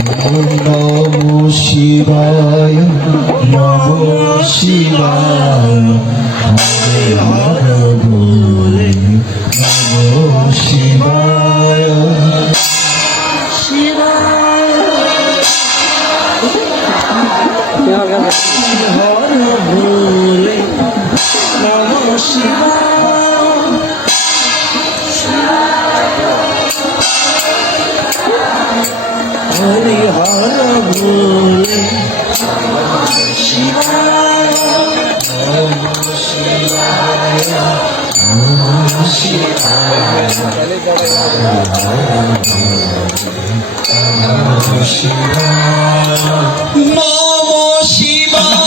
নমঃ শিবায় নমঃ শিবায় হরে হরে বলে নমঃ শিবায় শিবায় হরে বলে নমঃ শিবায় হরি হর বলে শিবায় নমঃ শিবায় নমঃ শিবায় নমঃ শিবায় নমঃ শিবায়